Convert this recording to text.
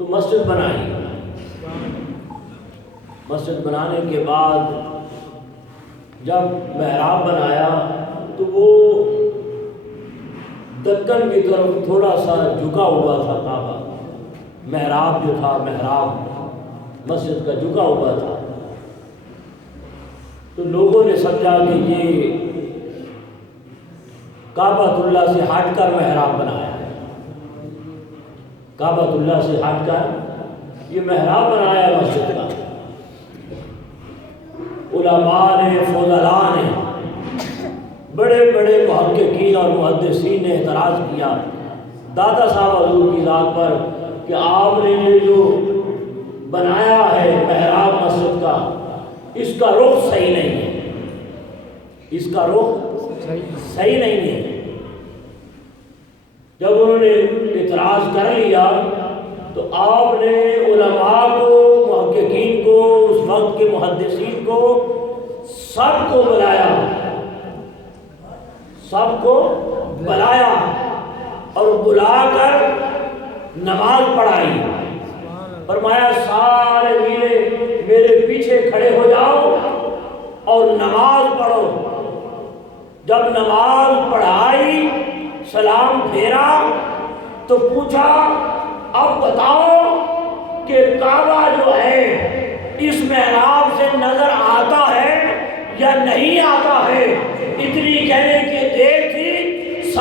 تو مسجد بنائی۔ مسجد بنانے کے بعد جب محراب بنایا تو وہ دکن کی طرف تھوڑا سا جھکا ہوا تھا کعبہ، محراب جو تھا، محراب مسجد کا جھکا ہوا تھا۔ تو لوگوں نے سمجھا کہ یہ کعبۃ اللہ سے ہٹ کر محراب بنایا ہے، کعبۃ اللہ سے ہٹ کر یہ محراب بنایا مسجد کا۔ علماء نے، فضلاء نے، بڑے بڑے محققین اور محدثین نے اعتراض کیا داتا صاحب حضور کی ذات پر کہ آپ نے یہ جو بنایا ہے محراب مسجد کا، اس کا رخ صحیح نہیں ہے، اس کا رخ صحیح نہیں ہے۔ جب انہوں نے اعتراض کر لیا تو آپ نے علماء کو، محققین کو، اس وقت کے محدثین کو، سب کو بلایا، سب کو بلایا اور بلا کر نماز پڑھائی۔ فرمایا سارے میرے پیچھے کھڑے ہو جاؤ اور نماز پڑھو۔ جب نماز پڑھائی، سلام پھیرا تو پوچھا اب بتاؤ کہ کعبہ جو ہے اس محراب سے نظر آتا ہے یا نہیں آتا ہے؟ اتنی کہنے کی دیر تھی،